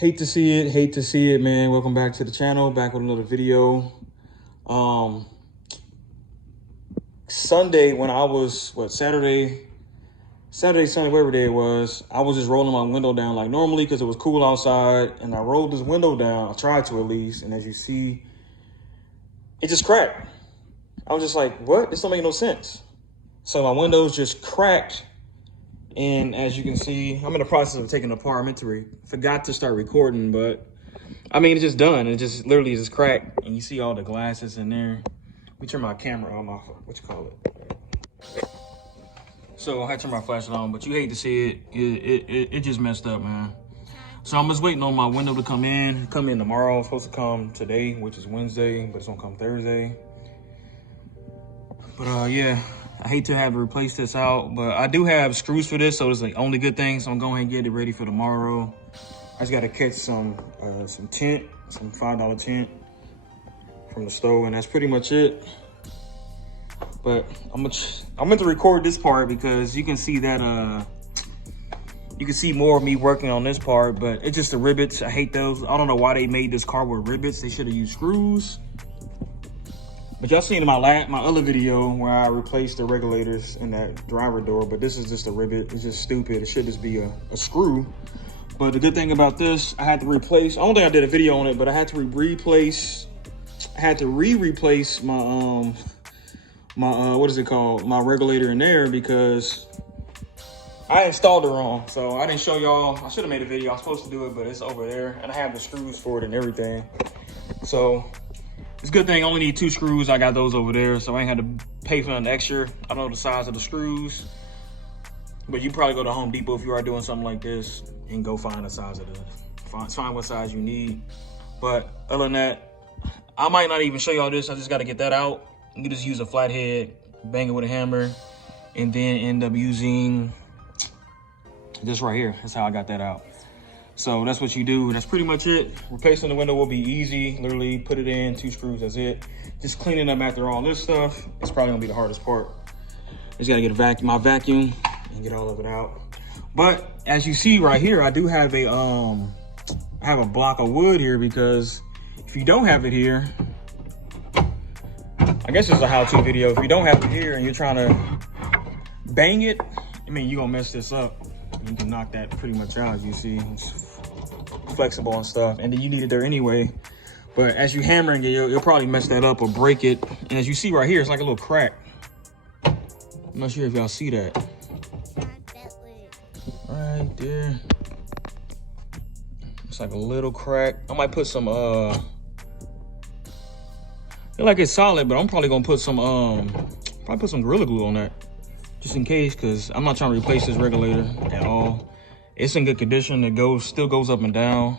Hate to see it, man. Welcome back to the channel, back with another video. Sunday, when I was, Saturday, Sunday, whatever day it was, I was just rolling my window down like normally because it was cool outside, and I rolled this window down. I tried to, at least, and as you see, it just cracked. I was just like, what? This don't make no sense. So my windows just cracked. And as you can see, I'm in the process of taking it apart. I meant to forgot to start recording, but I mean, it's just done. It just literally just cracked, and you see all the glasses in there. Let me turn my camera on, So I had to turn my flashlight on, but you hate to see it. It just messed up, man. So I'm just waiting on my window to come in. Tomorrow. It's supposed to come today, which is Wednesday, but it's gonna come Thursday. But yeah. I hate to have to replace this out, but I do have screws for this, so it's the only good thing. So I'm going to get it ready for tomorrow. I just got to catch some tint, some $5 tint from the stove, and that's pretty much it. But I'm meant to record this part because you can see that you can see more of me working on this part, but it's just the rivets. I hate those. I don't know why they made this car with rivets. They should have used screws. But y'all seen in my other video where I replaced the regulators in that driver door, but this is just a rivet. It's just stupid. It should just be a screw. But the good thing about this, I had to replace, I don't think I did a video on it, but I had to replace my, what is it called? My regulator in there because I installed it wrong. So I didn't show y'all. I should have made a video. I was supposed to do it, but it's over there. And I have the screws for it and everything. So it's a good thing I only need 2 screws. I got those over there, so I ain't had to pay for an extra. I don't know the size of the screws, but you probably go to Home Depot if you are doing something like this and go find the size of find what size you need. But other than that, I might not even show y'all this. I just got to get that out. You can just use a flathead, bang it with a hammer, and then end up using this right here. That's how I got that out. So that's what you do. That's pretty much it. Replacing the window will be easy. Literally put it in, 2 screws, that's it. Just cleaning up after all this stuff, it's probably gonna be the hardest part. Just gotta get my vacuum and get all of it out. But as you see right here, I do have a I have a block of wood here because if you don't have it here, I guess it's a how-to video. If you don't have it here and you're trying to bang it, I mean, you're gonna mess this up. You can knock that pretty much out, as you see. It's flexible and stuff, and then you need it there anyway. But as you hammering it, you'll probably mess that up or break it. And as you see right here, it's like a little crack. I'm not sure if y'all see that. Right there. It's like a little crack. I might put some I feel like it's solid, but I'm probably gonna put some Gorilla Glue on that, just in case, because I'm not trying to replace this regulator at all. It's in good condition. It still goes up and down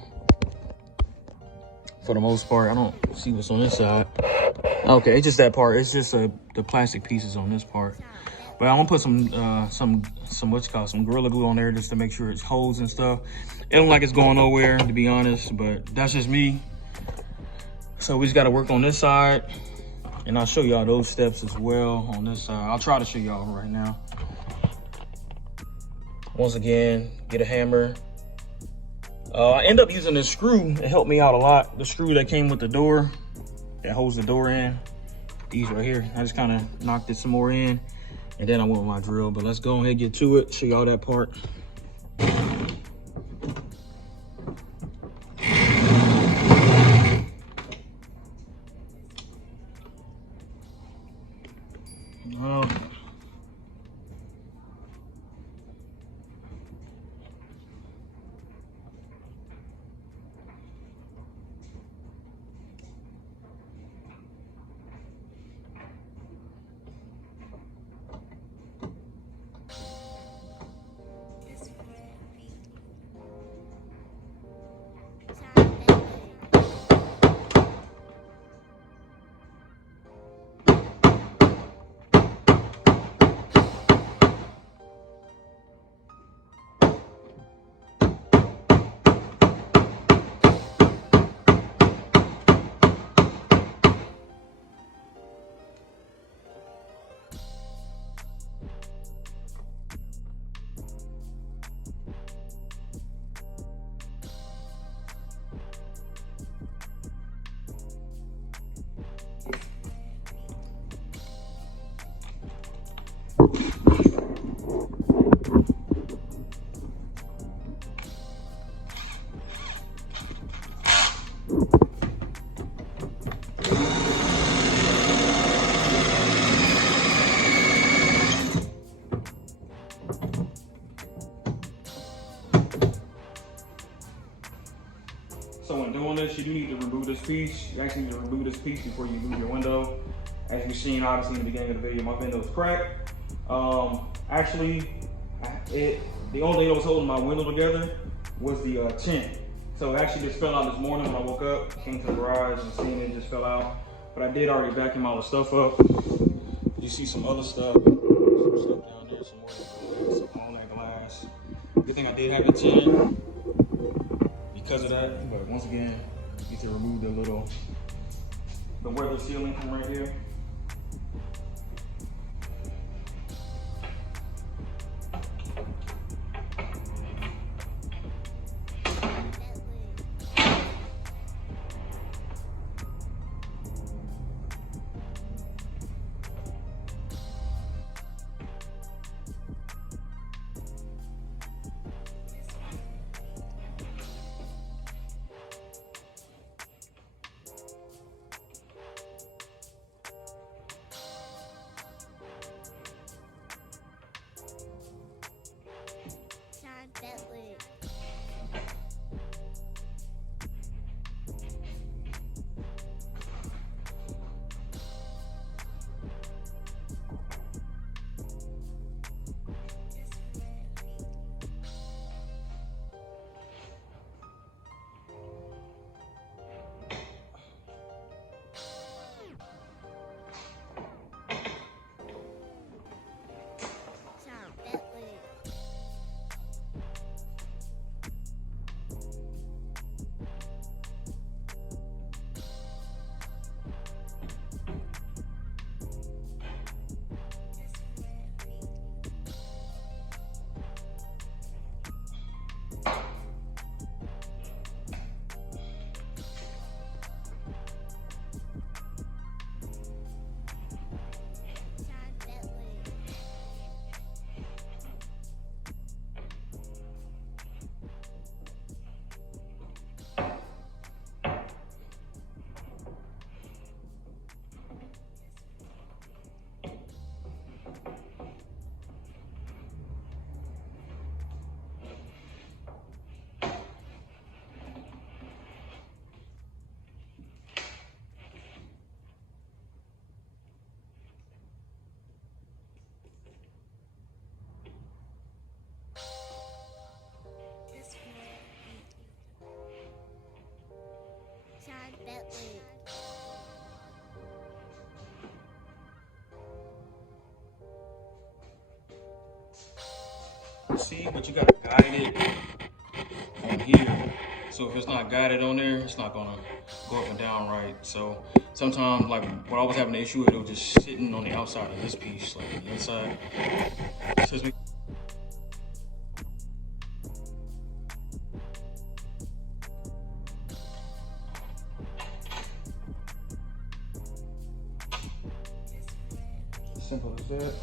for the most part. I don't see what's on this side. Okay, it's just that part. It's just the plastic pieces on this part. But I'm gonna put some Gorilla Glue on there just to make sure it holds and stuff. It don't like it's going nowhere, to be honest, but that's just me. So we just gotta work on this side, and I'll show y'all those steps as well on this side. I'll try to show y'all right now. Once again, get a hammer. I end up using this screw. It helped me out a lot. The screw that came with the door, that holds the door in. These right here. I just kind of knocked it some more in, and then I went with my drill. But let's go ahead and get to it, show y'all that part. you do need to remove this piece. You actually need to remove this piece before you move your window. As you've seen, obviously, in the beginning of the video, my window is cracked. Actually, the only thing that was holding my window together was the tint. So it actually just fell out this morning when I woke up, came to the garage and seen it just fell out. But I did already vacuum all the stuff up. You see some other stuff, some stuff down there, some more glass, all that glass. Good thing I did have the tint because of that. But once again, you need to remove the weather sealing from right here. See, but you gotta guide it on here. So if it's not guided on there, it's not gonna go up and down right. So sometimes, like when I was having an issue, it was just sitting on the outside of this piece, like the inside. Since we simple as that.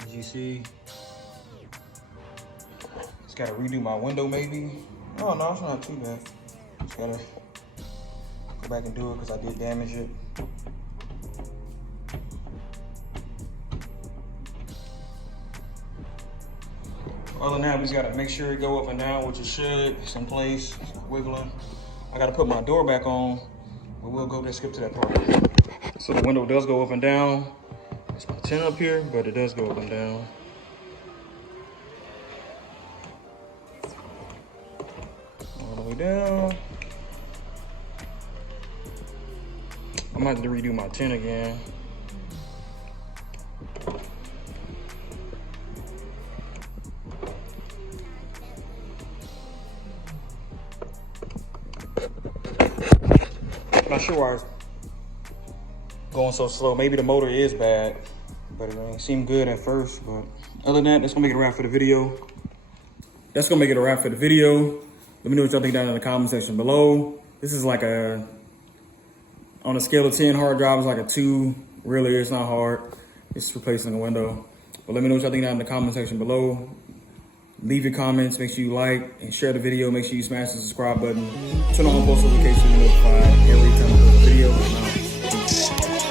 As you see, just gotta redo my window maybe. Oh no, it's not too bad. Just gotta go back and do it because I did damage it. Other than that, we just gotta make sure it go up and down, which it should. It's in place, it's wiggling. I gotta put my door back on, but we'll go skip to that part. So the window does go up and down. It's my tint up here, but it does go up and down. All the way down. I might have to redo my tint again. Not sure why it's going so slow. Maybe the motor is bad, but it seemed good at first. But other than that, that's gonna make it a wrap for the video. Let me know what y'all think down in the comment section below. This is like on a scale of 10, hard drive is like a 2. Really, it's not hard. It's replacing a window. But let me know what y'all think down in the comment section below. Leave your comments. Make sure you like and share the video. Make sure you smash the subscribe button. Turn on post notifications to be notified every time I post a video.